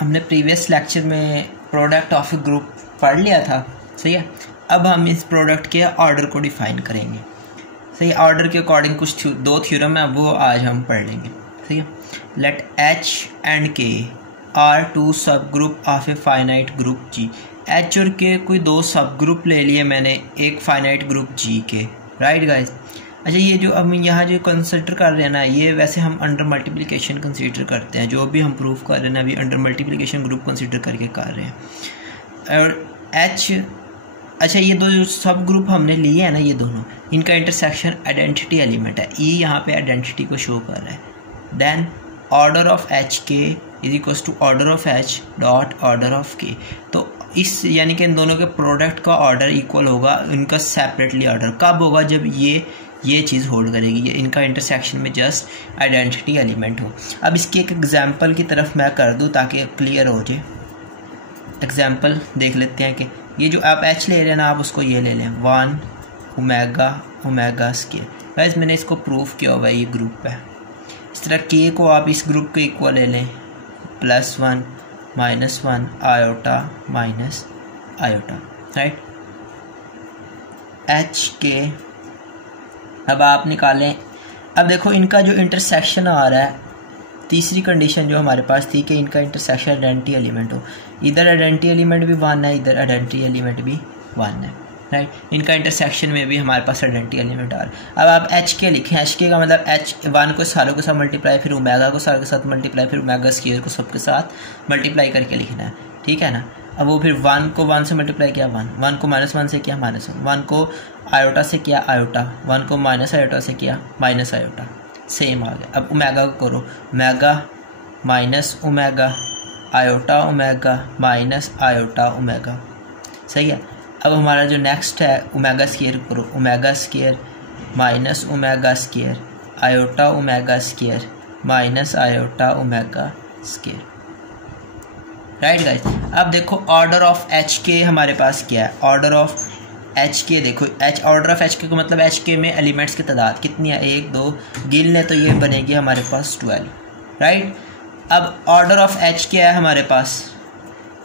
हमने previous lecture में product of A group पढ़ लिया था, सही है। अब हम इस प्रोडक्ट के ऑर्डर को डिफाइन करेंगे, सही। ऑर्डर के अकॉर्डिंग कुछ दो थ्योरम है, वो आज हम पढ़ लेंगे, ठीक है। Let H and K are two sub group of a finite group G. H और के कोई दो सब ग्रुप ले लिए मैंने एक फाइनाइट ग्रुप जी के, राइट गाइस। अच्छा, ये जो अब यहाँ जो कंसिडर कर रहे हैं ना, ये वैसे हम अंडर मल्टीप्लिकेशन कंसीडर करते हैं। जो भी हम प्रूफ कर रहे हैं ना, अभी अंडर मल्टीप्लिकेशन ग्रुप कंसीडर करके कर रहे हैं। और एच, अच्छा ये दो जो सब ग्रुप हमने लिए हैं ना, ये दोनों, इनका इंटरसेक्शन आइडेंटिटी एलिमेंट है। ई यहाँ पे आइडेंटिटी को शो कर रहा है। Then order of H K is equals to order of H dot order of K. तो इस यानी कि इन दोनों के प्रोडक्ट का ऑर्डर इक्वल होगा, इनका सेपरेटली ऑर्डर कब होगा, जब ये चीज़ होल्ड करेगी, ये इनका इंटरसेक्शन में जस्ट आइडेंटिटी एलिमेंट हो। अब इसकी एक एग्जांपल की तरफ मैं कर दूं ताकि क्लियर हो जाए। एग्जांपल देख लेते हैं कि ये जो आप एच ले रहे हैं ना, आप उसको ये ले लें 1 ओमेगा स्क्वायर। वैसे मैंने इसको प्रूफ किया हुआ है, ये ग्रुप है। इस तरह के को आप इस ग्रुप के इक्वल ले लें +1 -1 iota minus iota, right. H के अब आप निकालें। अब देखो इनका जो इंटरसेक्शन आ रहा है, तीसरी कंडीशन जो हमारे पास थी कि इनका इंटरसेक्शन आइडेंटिटी एलिमेंट हो। इधर आइडेंटिटी एलिमेंट भी 1 है, इधर आइडेंटिटी एलिमेंट भी 1 है, राइट। इनका इंटरसेक्शन में भी हमारे पास आइडेंटिटी एलिमेंट आ रहा है। अब आप एच के लिखें। एच के का मतलब एच 1 को सारों के साथ मल्टीप्लाई, फिर ओमेगा को सारों के साथ मल्टीप्लाई, फिर ओमेगा स्क्वायर को सबके साथ मल्टीप्लाई करके लिखना है, ठीक है ना। अब वो फिर 1 को 1 से मल्टीप्लाई किया 1 को -1 से किया -1 को आयोटा से किया आयोटा, 1 को माइनस आयोटा से किया माइनस आयोटा, सेम आ गया। अब ओमेगा को करो, omega minus omega iota omega minus iota omega, सही है। अब हमारा जो नेक्स्ट है ओमेगा स्क्वायर करो, omega square minus omega square iota omega square minus iota omega square, right guys. अब देखो ऑर्डर ऑफ एच के हमारे पास क्या है। ऑर्डर ऑफ एच के देखो, एच ऑर्डर ऑफ एच के को मतलब एच के में एलिमेंट्स की तादाद कितनी है, 1 2 गिन ले तो ये बनेगी हमारे पास 12, राइट। अब ऑर्डर ऑफ एच क्या है हमारे पास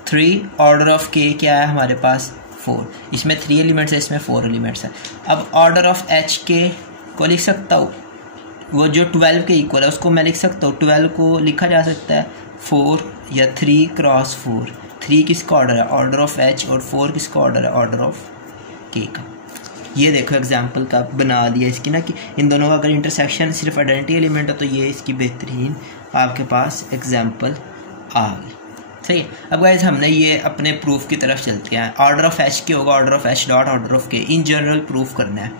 3, ऑर्डर ऑफ के क्या है हमारे पास 4। इसमें 3 एलिमेंट्स है, इसमें 4 एलिमेंट्स है। अब ऑर्डर ऑफ एच के को लिख सकता हूँ, वो जो 12 के इक्वल है उसको मैं लिख सकता हूँ। 12 को लिखा जा सकता है 4 या 3 क्रॉस 4। 3 किसका ऑर्डर है, ऑर्डर ऑफ एच, और 4 किसका ऑर्डर है, ऑर्डर ऑफ के का। ये देखो एग्जाम्पल का बना दिया इसकी ना, कि इन दोनों का अगर इंटरसेक्शन सिर्फ आइडेंटिटी एलिमेंट है तो ये इसकी बेहतरीन आपके पास एग्जाम्पल आ गई, सही है। अब गाइस हमने ये अपने प्रूफ की तरफ चलते हैं। ऑर्डर ऑफ एच के होगा order of H dot order of के, इन जनरल प्रूफ करना है।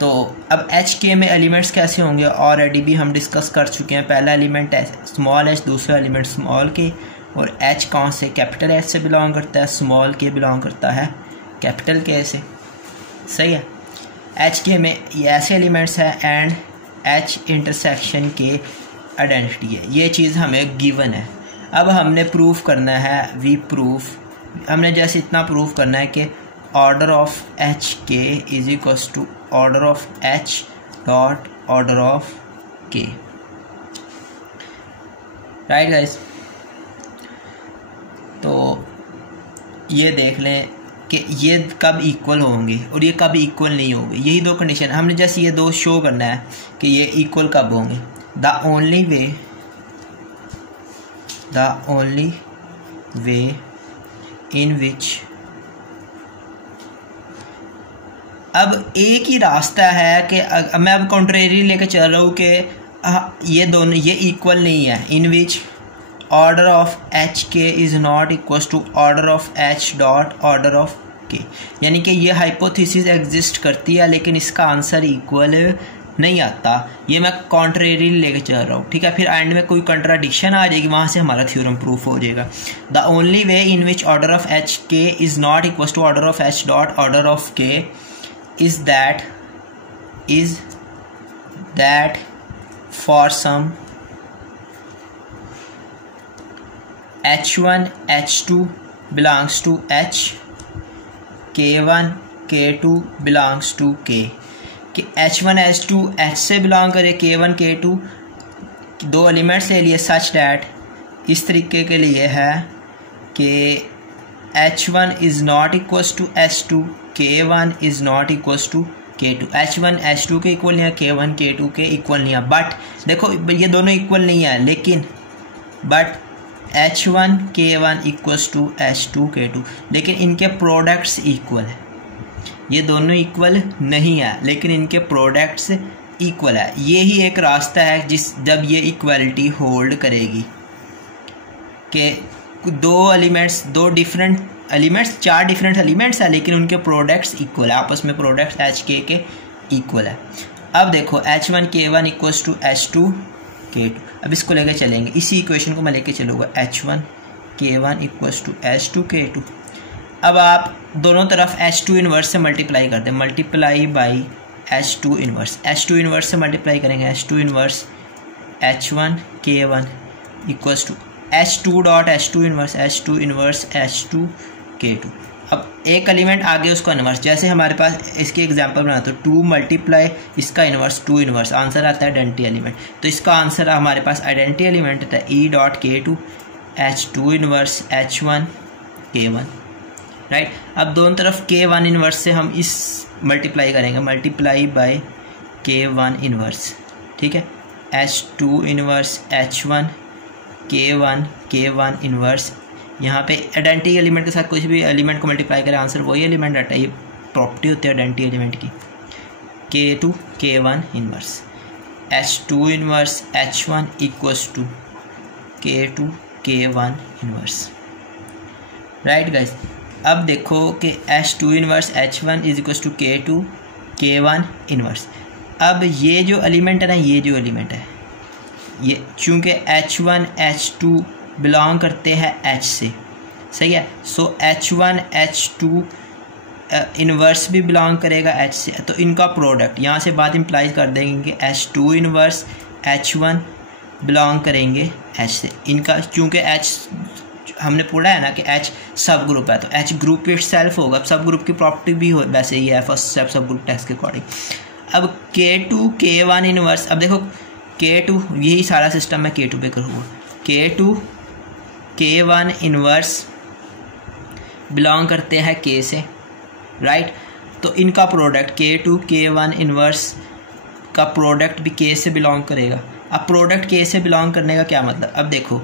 तो अब एच के में एलिमेंट्स कैसे होंगे ऑलरेडी भी हम डिस्कस कर चुके हैं। पहला एलिमेंट है स्मॉल एच, दूसरा एलिमेंट स्मॉल के, और एच कौन से, कैपिटल एच से बिलोंग करता है, स्मॉल के बिलोंग करता है कैपिटल के से, सही है। एच के में ये ऐसे एलिमेंट्स हैं एंड एच इंटरसेक्शन के आइडेंटिटी है। ये चीज़ हमें गिवन है। अब हमने प्रूफ करना है, वी प्रूफ, हमने जैसे इतना प्रूफ करना है कि order of H K is equals to order of H dot order of K, right guys. तो ये देख लें कि ये कब इक्वल होंगे और ये कब इक्वल नहीं होंगे। यही दो कंडीशन हमने जैसे ये दो शो करना है कि ये इक्वल कब होंगे। द ओनली वे इन विच, अब एक ही रास्ता है कि मैं अब कॉन्ट्रेरी लेके चल रहा हूँ कि ये दोनों ये इक्वल नहीं है। In which order of H K is not equal to order of H dot order of K, यानी कि ये हाइपोथेसिस एग्जिस्ट करती है लेकिन इसका आंसर इक्वल नहीं आता। ये मैं कॉन्ट्रेरी लेके चल रहा हूँ, ठीक है। फिर एंड में कोई कंट्राडिक्शन आ जाएगी, वहाँ से हमारा थ्योरम प्रूफ हो जाएगा। The only way in which order of H K is not equal to order of H dot order of K is that for some h1 h2 belongs to h, k1 k2 belongs to k, कि h1 h2 h से belong करे, k1 k2 दो elements ले लिए, such that इस तरीके के लिए है कि H1 is not equals to H2, K1 is not equals to K2। H1 H2 के इक्वल नहीं है, K1 K2 के इक्वल नहीं है। बट देखो ये दोनों इक्वल नहीं है, लेकिन but H1 K1 equals to H2 K2, लेकिन इनके प्रोडक्ट्स इक्वल है। ये दोनों इक्वल नहीं है, लेकिन इनके प्रोडक्ट्स इक्वल है। ये ही एक रास्ता है जब ये इक्वलिटी होल्ड करेगी कि दो डिफरेंट एलिमेंट्स, 4 डिफरेंट एलिमेंट्स है, लेकिन उनके प्रोडक्ट्स इक्वल है, आपस में प्रोडक्ट्स HK के इक्वल है। अब देखो H1 K1 equals to H2 K2, अब इसको लेकर चलेंगे, इसी इक्वेशन को मैं लेकर चलूँगा, H1 K1 equals to H2 K2। अब आप दोनों तरफ H2 इन्वर्स से मल्टीप्लाई कर दें, multiply by H2 inverse. H2 inverse से मल्टीप्लाई करेंगे, H2 inverse H1 K1 equals to H2 dot H2 inverse, H2 inverse H2 K2। अब एक एलिमेंट आगे उसका इन्वर्स, जैसे हमारे पास इसके एग्जांपल बना तो 2 मल्टीप्लाई इसका इन्वर्स 2 इन्वर्स, आंसर आता है आइडेंटिटी एलिमेंट। तो इसका आंसर हमारे पास आइडेंटिटी एलिमेंट आता है E dot K2 H2 inverse H1 K1, right. अब दोनों तरफ K1 इन्वर्स से हम इस मल्टीप्लाई करेंगे, मल्टीप्लाई बाय K1 इन्वर्स, ठीक है। H2 inverse H1 K1 inverse, यहाँ पे आइडेंटिटी एलिमेंट के साथ कुछ भी एलिमेंट को मल्टीप्लाई करें, आंसर वही एलिमेंट आता है। ये प्रॉपर्टी होती है आइडेंटिटी एलिमेंट की। K2 K1 inverse, H2 inverse H1 equals to K2 K1 inverse, right guys. अब देखो कि H2 inverse H1 is equals to K2 K1 inverse. अब ये जो एलिमेंट है ना, ये जो एलिमेंट है, ये चूँकि H1 H2 बिलोंग करते हैं H से, सही है। सो H1 H2 इन्वर्स भी बिलोंग करेगा H से, तो इनका प्रोडक्ट यहाँ से बात इम्प्लाई कर देंगे कि H2 इन्वर्स H1 बिलोंग करेंगे H से। इनका चूँकि H हमने पढ़ा है ना कि H सब ग्रुप है, तो H ग्रुप इट सेल्फ होगा। अब सब ग्रुप की प्रॉपर्टी भी हो वैसे ही है फर्स्ट स्टेप सब ग्रुप टेस्ट के अकॉर्डिंग। अब K2 K1 इन्वर्स, अब देखो K2 यही सारा सिस्टम मैं K2 पे करूँगा। K2 K1 इन्वर्स बिलोंग करते हैं K से, राइट। तो इनका प्रोडक्ट K2 K1 इन्वर्स का प्रोडक्ट भी K से बिलोंग करेगा। अब प्रोडक्ट K से बिलोंग करने का क्या मतलब, अब देखो,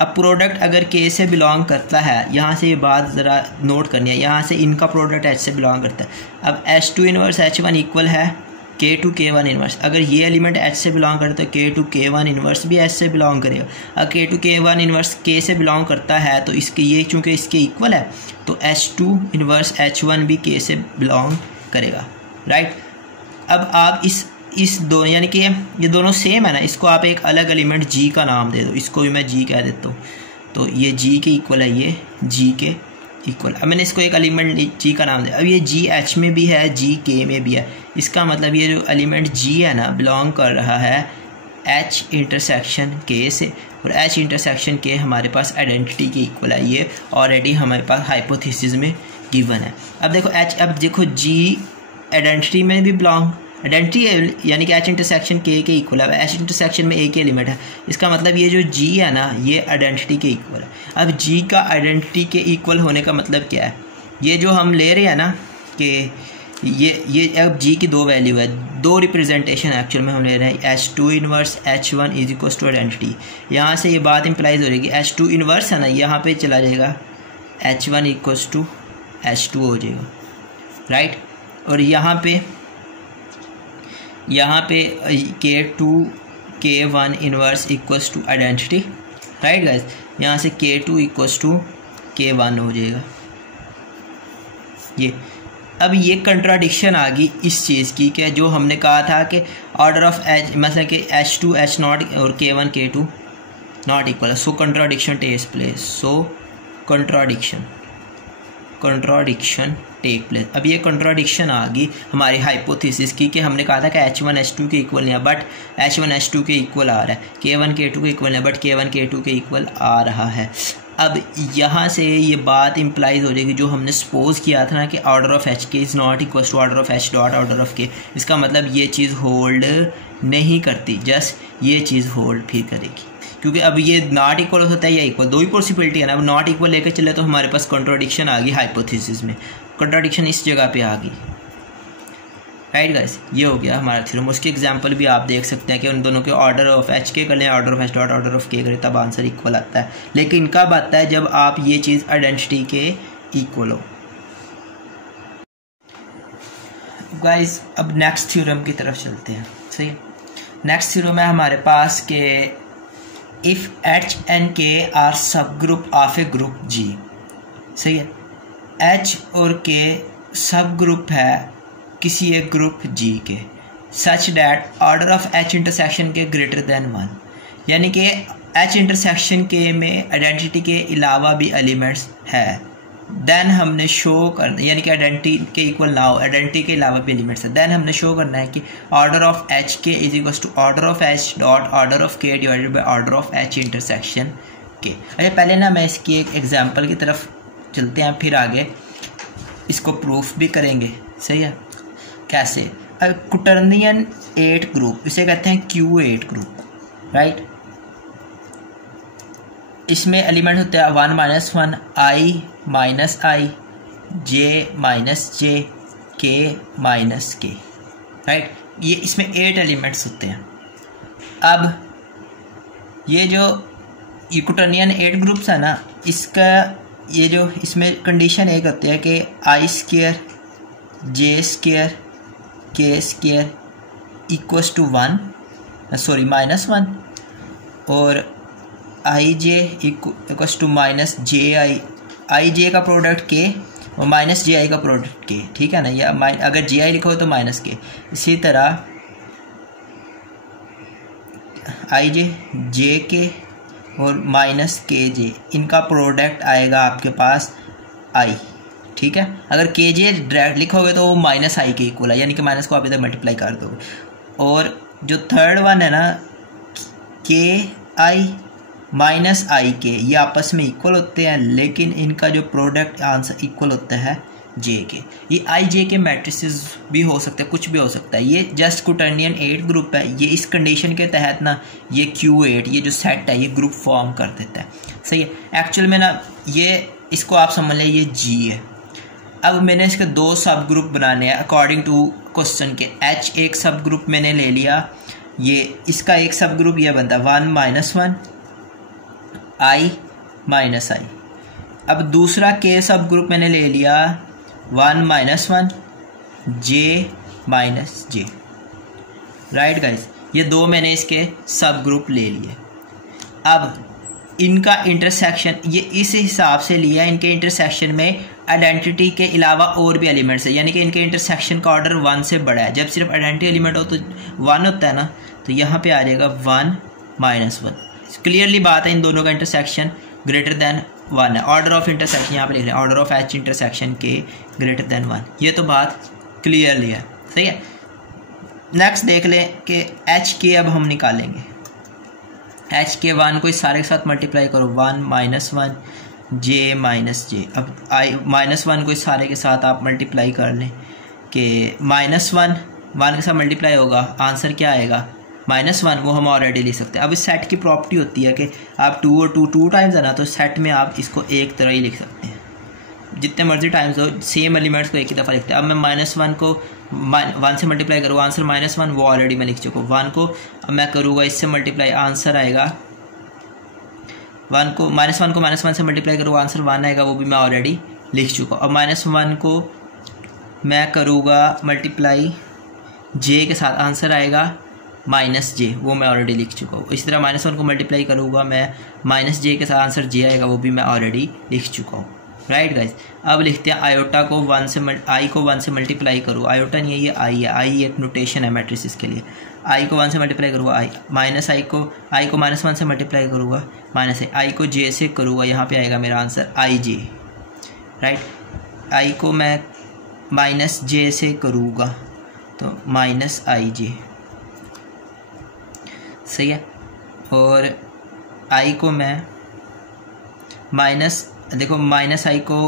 अब प्रोडक्ट अगर K से बिलोंग करता है, यहाँ से ये बात ज़रा नोट करनी है, यहाँ से इनका प्रोडक्ट H से बिलोंग करता है। अब H2 इन्वर्स H1 इक्वल है K2 K1 इन्वर्स। अगर ये एलिमेंट H से बिलोंग करता है, K2 K1 इन्वर्स भी H से बिलोंग करेगा। अगर K2 K1 इन्वर्स K से बिलोंग करता है, तो इसके ये चूँकि इसके इक्वल है, तो H2 इन्वर्स H1 भी K से बिलोंग करेगा, राइट। अब आप इस दो यानी कि ये दोनों सेम है ना, इसको आप एक अलग एलिमेंट G का नाम दे दो, इसको भी मैं G कह देता हूँ। तो ये G के इक्वल है, ये G के इक्वल। अब मैंने इसको एक एलिमेंट G का नाम दिया। अब ये G H में भी है, G K में भी है। इसका मतलब ये जो एलिमेंट G है ना, बिलोंग कर रहा है H इंटरसेक्शन K से, और H इंटरसेक्शन K हमारे पास आइडेंटिटी के इक्वल है। ये ऑलरेडी हमारे पास हाइपोथेसिस में गिवन है। अब देखो अब देखो G आइडेंटिटी में भी बिलोंग, आइडेंटिटी यानी कि H इंटरसेक्शन K के इक्वल है। H इंटरसेक्शन में एक ही एलिमेंट है, इसका मतलब ये जो G है ना, ये आइडेंटिटी के इक्वल है। अब G का आइडेंटिटी के इक्वल होने का मतलब क्या है, ये जो हम ले रहे हैं ना कि ये अब G की 2 वैल्यू है, 2 रिप्रेजेंटेशन एक्चुअल में हम ले रहे हैं। H2 inverse H1 is equal to identity. यहाँ से ये बात इम्प्लाइज हो जाएगी, H2 इन्वर्स है ना, यहाँ पे चला जाएगा H1 इक्वल्स टू H2 हो जाएगा, राइट। और यहाँ पे K2 K1 inverse equals to identity, right guys. यहाँ से K2 इक्वल्स टू K1 हो जाएगा। ये अब ये कंट्राडिक्शन आ गई इस चीज़ की कि जो हमने कहा था कि ऑर्डर ऑफ H मतलब कि H2 H0 और K1 K2 not equal, so contradiction takes place, so contradiction take place. अब ये कंट्राडिक्शन आ गई हमारी हाइपोथेसिस की कि हमने कहा था कि H1 H2 के इक्वल नहीं है, बट H1 H2 के इक्वल आ रहा है। K1 K2 के इक्वल नहीं है, बट K1 K2 के इक्वल आ रहा है। अब यहाँ से ये बात इम्प्लाइज हो जाएगी जो हमने सपोज किया था ना कि order of H K is not equal to order of H dot order of K। इसका मतलब ये चीज़ होल्ड नहीं करती, जस्ट ये चीज़ होल्ड फिर करेगी। क्योंकि अब ये नॉट इक्वल होता है या इक्वल, दो ही पॉसिबिलिटी है ना। अब नॉट इक्वल लेकर चले तो हमारे पास कॉन्ट्राडिक्शन आ गई, हाइपोथेसिस में कॉन्ट्राडिक्शन इस जगह पे आ गई, राइट गाइस। ये हो गया हमारा थ्योरम। उसकी एग्जांपल भी आप देख सकते हैं कि उन दोनों के ऑर्डर ऑफ एच के कर लें, order of H dot order of के करें, तब आंसर इक्वल आता है। लेकिन कब आता है? जब आप ये चीज़ आइडेंटिटी के इक्वल हो। गाइस अब नेक्स्ट थ्योरम की तरफ चलते हैं, सही है। नेक्स्ट थ्योरम है हमारे पास के if H and K are सब ग्रुप ऑफ ए ग्रुप जी, सही है। एच और के सब ग्रुप है किसी एक ग्रुप जी के, such that order of H intersection के ग्रेटर देन 1, यानी कि एच इंटरसेक्शन के में आइडेंटिटी के अलावा भी एलिमेंट्स है। देन हमने शो करना, यानी कि आइडेंटिटी के इक्वल ना हो, आइडेंटिटी के अलावा भी एलिमेंट्स है। देन हमने शो करना है कि order of H K is equal to order of H dot order of K divided by order of H intersection K. अच्छा पहले ना मैं इसकी एक एग्जांपल की तरफ चलते हैं, फिर आगे इसको प्रूफ भी करेंगे, सही है। कैसे? क्वाटर्नियन 8 ग्रुप, इसे कहते हैं Q8 ग्रुप, राइट। इसमें एलिमेंट होते हैं 1 - 1, I - I, J - J, K - K, right. ये इसमें 8 एलिमेंट्स होते हैं। अब ये जो क्वाटर्नियन 8 ग्रुप्स है ना, इसका ये जो इसमें कंडीशन एक होती है कि I², J², K² equals to 1, sorry -1, और IJ equals to -JI, IJ का प्रोडक्ट K और -JI का प्रोडक्ट K, ठीक है ना। या अगर JI लिखा हो तो -K। इसी तरह IJ, JK और -KJ, इनका प्रोडक्ट आएगा आपके पास I, ठीक है। अगर KJ डायरेक्ट लिखोगे तो वो -I के इक्वल है, यानी कि माइनस को आप इधर मल्टीप्लाई कर दोगे। और जो थर्ड वन है ना, KI -I के, ये आपस में इक्वल होते हैं, लेकिन इनका जो प्रोडक्ट आंसर इक्वल होता है J के। ये IJ के मैट्रिसेस भी हो सकते हैं, कुछ भी हो सकता है। ये जस्ट क्वाटर्नियन 8 ग्रुप है। ये इस कंडीशन के तहत ना ये Q8 ये जो सेट है ये ग्रुप फॉर्म कर देता है, सही है। एक्चुअल में ना ये इसको आप समझ लें ये G है। अब मैंने इसके 2 सब ग्रुप बनाने हैं अकॉर्डिंग टू क्वेश्चन के। H एक सब ग्रुप मैंने ले लिया, ये इसका एक सब ग्रुप ये बनता है 1 - 1, I - I। अब दूसरा K सब ग्रुप मैंने ले लिया 1 - 1, J - J, राइट गाइस। ये 2 मैंने इसके सब ग्रुप ले लिए। अब इनका इंटरसेक्शन ये इस हिसाब से लिया, इनके इंटरसेक्शन में आइडेंटिटी के अलावा और भी एलिमेंट्स है, यानी कि इनके इंटरसेक्शन का ऑर्डर 1 से बड़ा है। जब सिर्फ आइडेंटिटी एलिमेंट हो तो 1 होता है ना, तो यहाँ पे आ जाएगा 1 - 1। क्लियरली बात है इन दोनों का इंटरसेक्शन ग्रेटर देन 1 है। ऑर्डर ऑफ इंटरसेक्शन यहाँ पे लिख रहे हैं, ऑर्डर ऑफ एच इंटरसेक्शन के ग्रेटर देन 1। ये तो बात क्लियरली है, सही है। नेक्स्ट देख लें कि एच के अब हम निकालेंगे। एच के 1 को इस सारे के साथ मल्टीप्लाई करो, 1 - 1, J - J। अब -1 को इस सारे के साथ आप मल्टीप्लाई कर लें कि -1 के साथ मल्टीप्लाई होगा, आंसर क्या आएगा -1, वो हम ऑलरेडी लिख सकते हैं। अब इस सेट की प्रॉपर्टी होती है कि आप 2 और 2 टाइम्स है ना, तो सेट में आप इसको एक तरह ही लिख सकते हैं, जितने मर्जी टाइम्स हो सेम एलिमेंट्स को एक ही दफ़ा लिखते हैं। अब मैं -1 को 1 से मल्टीप्लाई करूँगा, आंसर -1, वो ऑलरेडी मैं लिख चुका हूँ। 1 को अब मैं करूँगा इससे मल्टीप्लाई, आंसर आएगा 1 को -1 से मल्टीप्लाई करूँगा, आंसर 1 आएगा, वो भी मैं ऑलरेडी लिख चुका हूँ। अब -1 को मैं करूँगा मल्टीप्लाई J के साथ, आंसर आएगा -J, वो मैं ऑलरेडी लिख चुका हूँ। इसी तरह -1 को मल्टीप्लाई करूँगा मैं -J के साथ, आंसर J आएगा, वो भी मैं ऑलरेडी लिख चुका हूँ, राइट गाइज। अब लिखते हैं आयोटा को 1 से I को 1 से मल्टीप्लाई करूँ, आयोटा नहीं है ये I है, I एक नोटेशन है मैट्रिसेस के लिए। I को 1 से मल्टीप्लाई करूँगा, I को -1 से मल्टीप्लाई करूँगा, I को J से करूँगा, यहाँ पे आएगा मेरा आंसर IJ, राइट। I को मैं -J से करूँगा तो -IJ, सही है। और I को मैं देखो -I को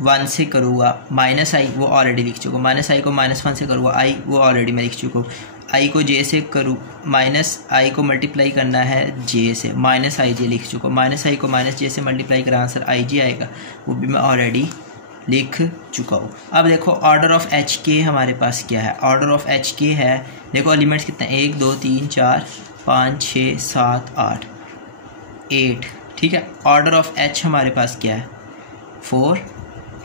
1 से करूँगा, -I वो ऑलरेडी लिख चुका हूँ, -I को -1 से करूँगा, I वो ऑलरेडी मैं लिख चुका हूँ। आई को जे से करूँ, माइनस आई को मल्टीप्लाई करना है जे से, माइनस आई जे लिख चुका, माइनस आई को माइनस जे से मल्टीप्लाई करा आंसर आई जे आएगा, वो भी मैं ऑलरेडी लिख चुका हूँ। अब देखो ऑर्डर ऑफ एच के हमारे पास क्या है, ऑर्डर ऑफ एच के है, देखो एलिमेंट्स कितने, 1 2 3 4 5 6 7 8 8, ठीक है। ऑर्डर ऑफ एच हमारे पास क्या है 4,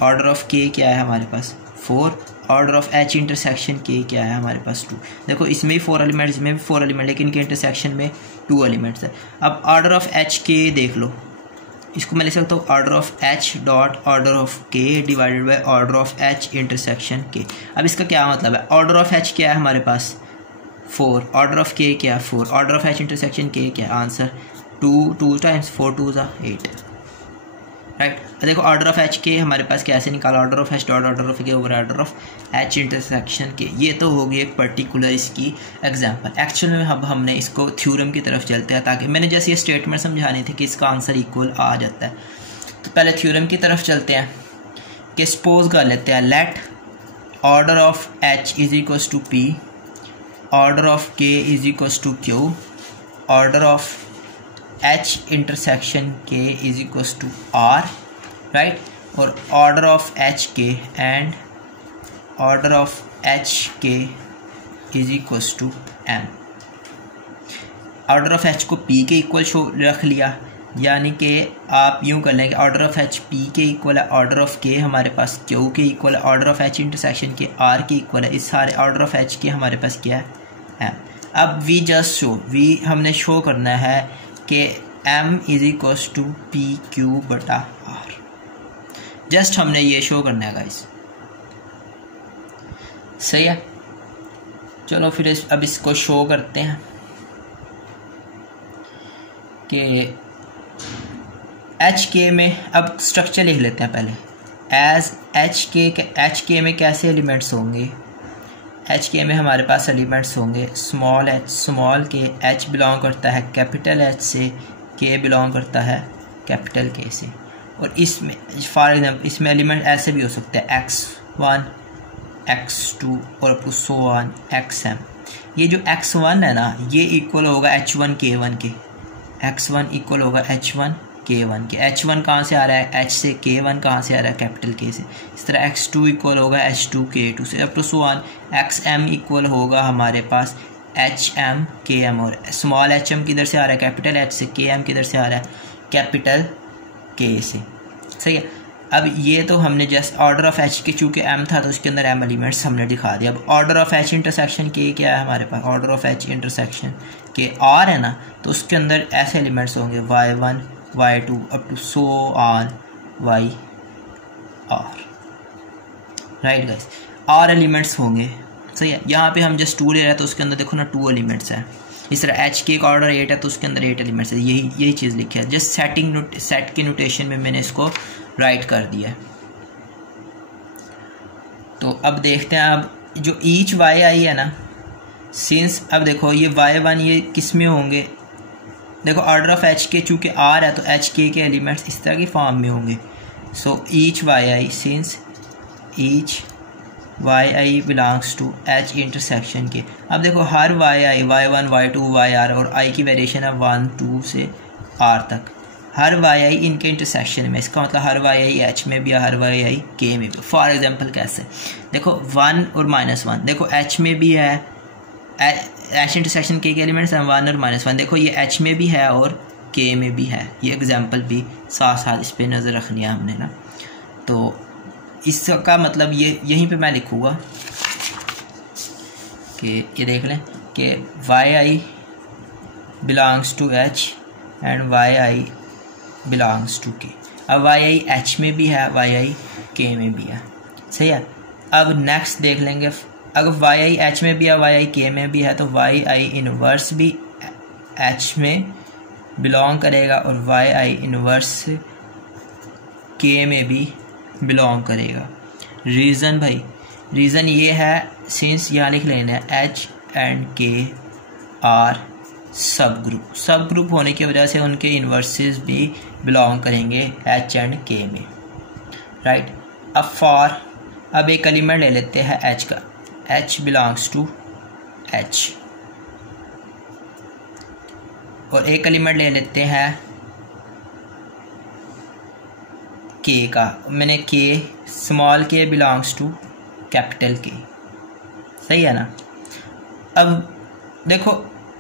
ऑर्डर ऑफ के क्या है हमारे पास 4, order of H intersection K क्या है हमारे पास 2। देखो इसमें भी 4 एलिमेंट्स, इसमें भी 4 एलिमेंट, लेकिन इनके इंटरसेक्शन में 2 एलिमेंट्स है। अब ऑर्डर ऑफ एच के देख लो, इसको मैं लिख सकता हूँ order of H dot order of K divided by order of H intersection K. अब इसका क्या मतलब है, ऑर्डर ऑफ एच क्या है हमारे पास 4, ऑर्डर ऑफ के क्या है 4, order of H intersection K क्या है आंसर 2 टाइम्स 4 2 8, राइट। देखो ऑर्डर ऑफ एच के हमारे पास कैसे निकाला, order of H dot order of K over order of H intersection K. ये तो होगी एक पर्टिकुलर इसकी एग्जांपल। एक्चुअल में अब हमने इसको थ्योरम की तरफ चलते हैं, ताकि मैंने जैसे ये स्टेटमेंट समझानी थी कि इसका आंसर इक्वल आ जाता है। तो पहले थ्योरम की तरफ चलते हैं कि सपोज कर लेते हैं let order of H is equals to P, order of K is equals to Q, order of H intersection K is equals to R, right, और order of H K and order of H K is equals to M. Order of H को P के equal रख लिया, यानी कि आप यूँ कर लेंगे ऑर्डर ऑफ एच पी के इक्वल है, ऑर्डर ऑफ के हमारे पास क्यू के इक्वल है, ऑर्डर ऑफ एच इंटरसेक्शन के आर के इक्वल है। इस सारे ऑर्डर ऑफ एच के हमारे पास क्या है एम। अब वी जस्ट शो, वी हमने शो करना है कि m is equals to P Q बटा आर, जस्ट हमने ये शो करना है गाइस, सही है। चलो फिर अब इसको शो करते हैं कि एच के में, अब स्ट्रक्चर लिख लेते हैं पहले। एज एच के में कैसे एलिमेंट्स होंगे, एच के में हमारे पास एलिमेंट्स होंगे स्मॉल एच, स्मॉल के, एच बिलोंग करता है कैपिटल एच से, के बिलोंग करता है कैपिटल के से। और इसमें फॉर एग्जांपल इसमें एलिमेंट ऐसे भी हो सकते हैं x1 x2 और up to so on xm। ये जो x1 है ना, ये इक्वल होगा h1 k1 के, x1 इक्वल होगा h1 k1 के। h1 कहाँ से आ रहा है, h से, k1 कहाँ से आ रहा है, कैपिटल के से। इस तरह x2 इक्वल होगा h2 k2 से, up to so on. xm equal होगा हमारे पास hm km, और स्मॉल hm किधर से आ रहा है, कैपिटल h से, km किधर से आ रहा है, कैपिटल k से, सही है। अब ये तो हमने जस्ट ऑर्डर ऑफ एच के, चूँकि m था तो उसके अंदर m एलिमेंट्स हमने दिखा दिया। अब order of H intersection K क्या है हमारे पास, ऑर्डर ऑफ एच इंटरसेक्शन के r है ना, तो उसके अंदर ऐसे एलिमेंट्स होंगे y1 y2 up to so on y r, right guys, r elements होंगे, सही है। यहाँ पे हम जस्ट 2 ले रहे हैं तो उसके अंदर देखो ना 2 एलिमेंट्स हैं। इस तरह एच के का ऑर्डर 8 है तो उसके अंदर 8 एलिमेंट्स है, यही चीज़ लिखी है। जस्ट सेट के नोटेशन में मैंने इसको राइट कर दिया है। तो अब देखते हैं, अब जो ईच वाई आई है ना, सिंस अब देखो ये y1 ये किस में होंगे, देखो ऑर्डर ऑफ एच के चूँकि r है तो एच के एलिमेंट्स इस तरह की फॉर्म में होंगे। So each Y I, since each Y I belongs to H intersection K. अब देखो हर Y I, y1 y2 yr और i की वेरिएशन है 1 2 से r तक, हर वाई आई इनके इंटरसेक्शन में, इसका मतलब हर वाई आई एच में भी है, हर वाई आई के में भी। फॉर एग्जांपल कैसे, देखो 1 और -1, देखो एच में भी है, एच इंटरसेक्शन के एलिमेंट्स हैं 1 और -1, देखो ये एच में भी है और के में भी है। ये एग्जांपल भी साथ साथ इस पर नज़र रखनी है हमने ना। तो इसका मतलब ये यहीं पे मैं लिखूँगा कि ये देख लें कि Y I belongs to H and Y I belongs to K. अब वाई आई एच में भी है, वाई आई के में भी है, सही है। अब नेक्स्ट देख लेंगे, अगर वाई आई एच में भी है, वाई आई के में भी है, तो वाई आई इनवर्स भी एच में बिलोंग करेगा और वाई आई इनवर्स के में भी बिलोंग करेगा। रीज़न भाई, रीज़न ये है, सिंस यहाँ लिख लेना है एच एंड के आर सब ग्रुप होने की वजह से उनके इन्वर्सेस भी बिलोंग करेंगे एच एंड के में, राइट। अब फॉर, अब एक एलिमेंट ले लेते हैं एच का, एच बिलोंग्स टू H, और एक एलिमेंट ले लेते हैं K का। मैंने K, small k belongs to capital K, सही है ना। अब देखो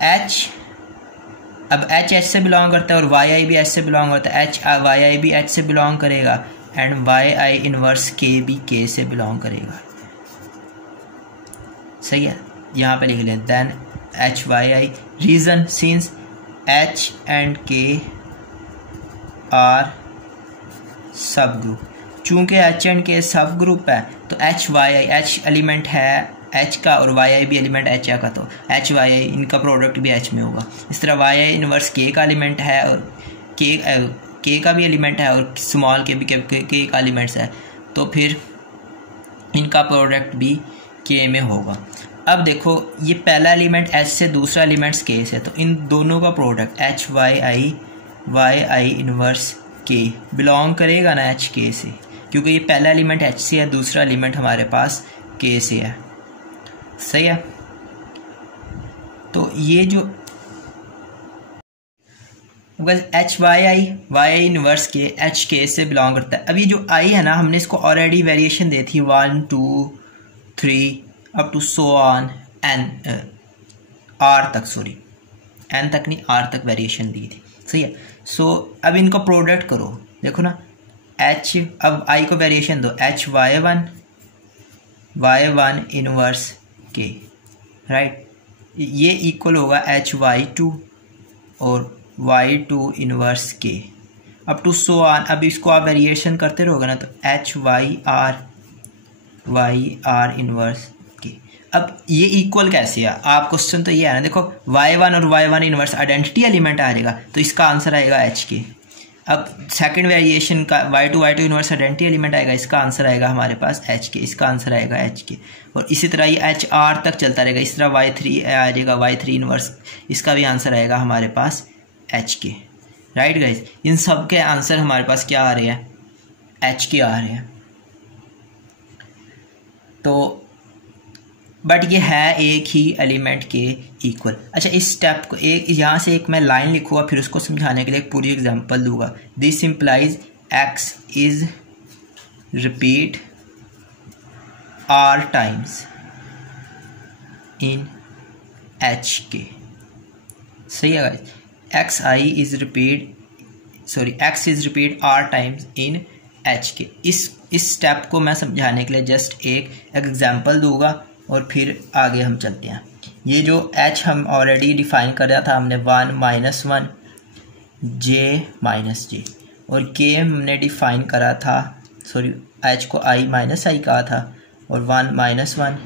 H, अब H से बिलोंग करता है और YI भी H से बिलोंग करता है, YI भी H से बिलोंग करेगा एंड YI इनवर्स K भी K से बिलोंग करेगा, सही है। यहाँ पे लिख लें then HYI, reason since H and K are subgroup, चूँकि H and K subgroup है तो HYI, H एलिमेंट है H का और YI भी एलिमेंट H का, तो HYI इनका प्रोडक्ट भी H में होगा। इस तरह YI इनवर्स K का एलिमेंट है और K का भी एलिमेंट है और स्मॉल K भी K का एलिमेंट्स है, तो फिर इनका प्रोडक्ट भी K में होगा। अब देखो ये पहला एलिमेंट H से, दूसरा एलिमेंट K से, तो इन दोनों का product HYI YI inverse K belong करेगा ना HK से, क्योंकि ये पहला एलिमेंट H से है, दूसरा एलिमेंट हमारे पास K से है, सही है। तो ये जो HYI YI inverse K HK से बिलोंग करता है। अब ये जो I है ना, हमने इसको ऑलरेडी वेरिएशन दी थी 1 2 3 up to so on N R तक, सॉरी N तक नहीं R तक वेरिएशन दी थी, सही है। सो अब इनको प्रोडक्ट करो, देखो ना H, अब I को वेरिएशन दो HY1 Y1 inverse K, right, ये इक्वल होगा HY2 और Y2 inverse K up to so on. अब इसको आप वेरिएशन करते रहोगे ना, तो HYR YR इनवर्स K। अब ये इक्वल कैसे है, आप क्वेश्चन तो ये है ना, देखो Y1 और Y1 इनवर्स आइडेंटिटी एलिमेंट आएगा तो इसका आंसर आएगा HK। अब सेकंड वेरिएशन का Y2 इनवर्स आइडेंटिटी एलिमेंट आएगा, इसका आंसर आएगा हमारे पास HK, इसका आंसर आएगा HK। और इसी तरह ये HR तक चलता रहेगा, इस तरह Y3 आ जाएगा, Y3 इनवर्स, इसका भी आंसर आएगा हमारे पास HK, राइट गाइज। इन सब के आंसर हमारे पास क्या आ रहे हैं, HK आ रहे हैं। तो बट ये है एक ही एलिमेंट के इक्वल। अच्छा, इस स्टेप को एक यहाँ से एक मैं लाइन लिखूँगा, फिर उसको समझाने के लिए एक पूरी एग्जांपल दूंगा। This implies X is repeat R times in HK, सही है guys. X is repeat R times in HK। इस स्टेप को मैं समझाने के लिए जस्ट एक एग्जांपल दूंगा और फिर आगे हम चलते हैं। ये जो H हम ऑलरेडी डिफाइन कर रहा था हमने 1 -1 J माइनस J, और K हमने डिफाइन करा था, सॉरी H को I माइनस I कहा था, और 1 -1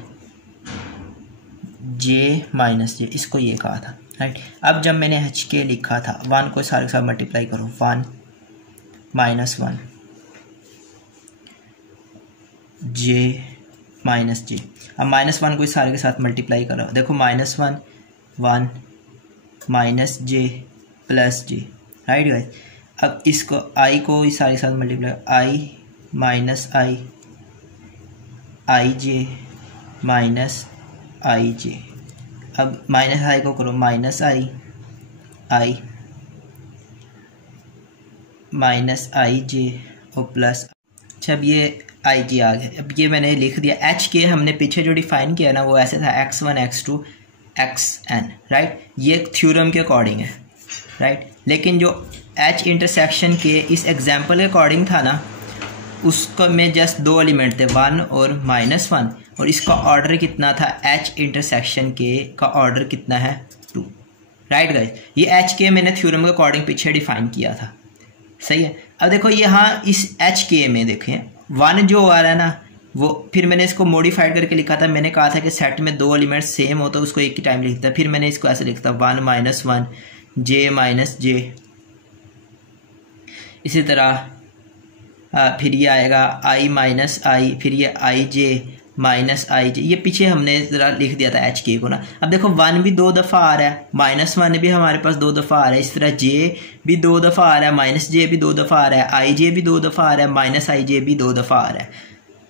J माइनस J इसको ये कहा था, राइट। अब जब मैंने HK लिखा था, 1 को सारे के साथ मल्टीप्लाई करो, 1 -1 J माइनस J। अब -1 को इस सारे के साथ मल्टीप्लाई करो, देखो -1 1 minus J plus J, right guys. अब इसको I को इस सारे के साथ multiply, I minus I J minus I J। अब माइनस I को करो minus I minus I J और प्लस। अच्छा, अब ये I J आ गया। अब ये मैंने लिख दिया। HK हमने पीछे जो डिफाइन किया ना, वो ऐसे था X1 X2 XN, राइट। ये थ्योरम के अकॉर्डिंग है, राइट। लेकिन जो H इंटरसेक्शन के इस एग्जाम्पल के अकॉर्डिंग था ना, उसको में जस्ट 2 एलिमेंट थे, 1 और -1, और इसका ऑर्डर कितना था, H इंटरसेक्शन के का ऑर्डर कितना है, 2, राइट गाइस। ये HK मैंने थ्योरम के अकॉर्डिंग पीछे डिफाइन किया था, सही है। अब देखो यहाँ इस HK में देखें 1 जो आ रहा है ना, वो फिर मैंने इसको मॉडिफाइड करके लिखा था। मैंने कहा था कि सेट में 2 एलिमेंट सेम हो तो उसको एक ही टाइम लिखता है। फिर मैंने इसको ऐसे लिखता 1 -1 J माइनस J। इसी तरह फिर ये आएगा I माइनस I, फिर ये I J minus I J। ये पीछे हमने ज़रा लिख दिया था HK को ना। अब देखो 1 भी 2 दफ़ा आ रहा है, -1 भी हमारे पास 2 दफ़ा आ रहा है, इस तरह J भी 2 दफ़ा आ रहा है, माइनस J भी 2 दफ़ा आ रहा है, I J भी 2 दफ़ा आ रहा है, माइनस I J भी 2 दफ़ा आ रहा है।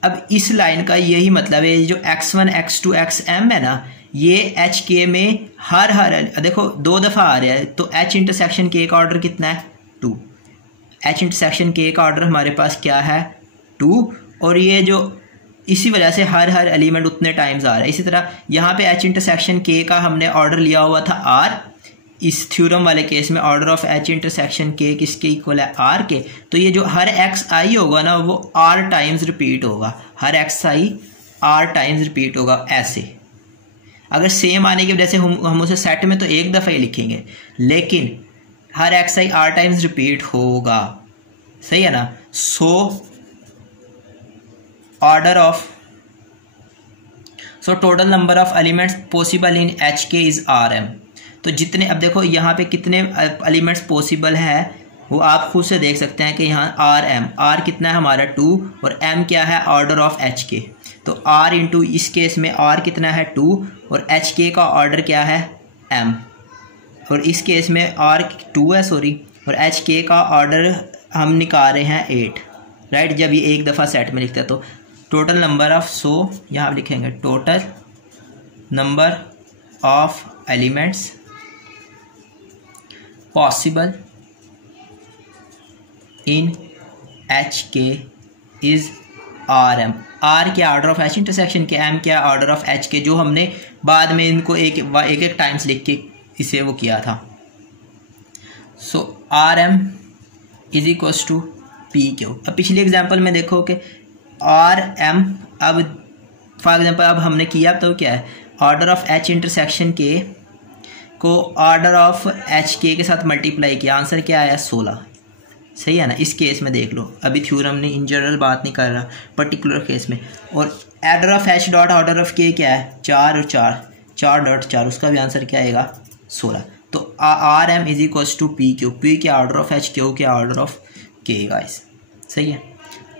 अब इस लाइन का यही मतलब है, जो X1 X2 XM है ना, ये एच के में हर देखो 2 दफ़ा आ रहा है, तो एच इंटरसेक्शन के का ऑर्डर कितना है 2। एच इंटरसेक्शन के का ऑर्डर हमारे पास क्या है 2, और ये जो इसी वजह से हर एलिमेंट उतने टाइम्स आ रहा है। इसी तरह यहाँ पे एच इंटरसेक्शन के का हमने ऑर्डर लिया हुआ था आर। इस थ्योरम वाले केस में ऑर्डर ऑफ एच इंटरसेक्शन के किसके इक्वल है आर के। तो ये जो हर एक्स आई होगा ना वो आर टाइम्स रिपीट होगा, हर X I R times repeat होगा। ऐसे अगर सेम आने की वजह से हम उसे सेट में तो एक दफ़ा ही लिखेंगे, लेकिन हर X I R times repeat होगा, सही है ना। So order of total number of elements possible in H K is R M. तो जितने, अब देखो यहाँ पे कितने एलिमेंट्स पॉसिबल है वो आप खुद से देख सकते हैं कि यहाँ आर एम, आर कितना है हमारा 2 और एम क्या है ऑर्डर ऑफ एच के। तो आर इंटू इस केस में आर कितना है 2 और एच के का ऑर्डर क्या है एम, और इस केस में आर 2 है सॉरी, और एच के का ऑर्डर हम निकाल रहे हैं 8, राइट। जब ये एक दफ़ा सेट में लिखते हैं तो टोटल नंबर ऑफ, सो यहाँ लिखेंगे total number of elements possible in H K is R M. Are क्या ऑर्डर ऑफ एच इंटरसेक्शन के, एम क्या ऑर्डर ऑफ एच के, जो हमने बाद में इनको एक टाइम्स लिख के इसे वो किया था। So R M is equals to P Q. अब पिछले एग्जांपल में देखो कि आर एम, अब फॉर एग्जांपल अब हमने किया तो क्या है ऑर्डर ऑफ एच इंटरसेक्शन के को ऑर्डर ऑफ एच के साथ मल्टीप्लाई किया, आंसर क्या आया 16, सही है ना। इस केस में देख लो, अभी थ्योरम ने इन जनरल बात नहीं कर रहा, पर्टिकुलर केस में। और order of H dot order of के क्या है 4 और 4 डॉट 4, उसका भी आंसर क्या आएगा 16। तो R M is equals to P Q, P क्या ऑर्डर ऑफ एच, क्यू क्या ऑर्डर ऑफ के गाइस, सही है।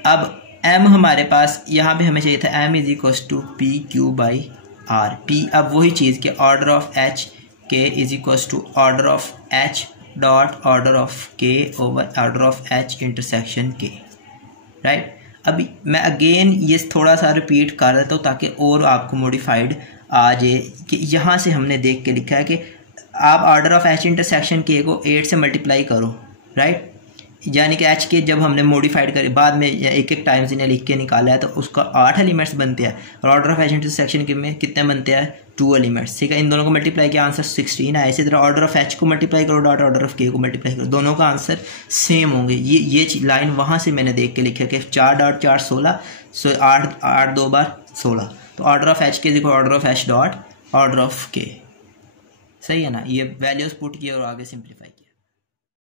अब एम हमारे पास यहाँ पे हमें चाहिए था M is equals to P Q by R. P अब वही चीज़ के order of H K is equals to order of H dot order of K over order of H intersection K, right. अभी मैं अगेन ये थोड़ा सा repeat कर देता हूँ ताकि और आपको मॉडिफाइड आ जाए कि यहाँ से हमने देख के लिखा है कि आप ऑर्डर ऑफ एच इंटरसेक्शन के को 8 से मल्टीप्लाई करो, राइट। यानी कि एच के जब हमने मॉडिफाइड करे बाद में एक टाइम्स इन्हें लिख के निकाला है तो उसका 8 एलिमेंट्स बनते हैं, और ऑर्डर ऑफ एच इंटरसेक्शन के में कितने बनते हैं 2 एलिमेंट्स, ठीक है। इन दोनों को मल्टीप्लाई किया आंसर 16 है। इसी तरह ऑर्डर ऑफ एच को मल्टीप्लाई करो डॉट ऑर्डर ऑफ के को मल्टीप्लाई करो, दोनों का आंसर सेम होंगे। ये लाइन वहाँ से मैंने देख के लिखा कि 4 डॉट 4 16, सो 8 2 बार 16। तो ऑर्डर ऑफ एच के देखो order of H dot order of के, सही है ना। ये वैल्यूज पुट किए और आगे सिंप्लीफाई किया।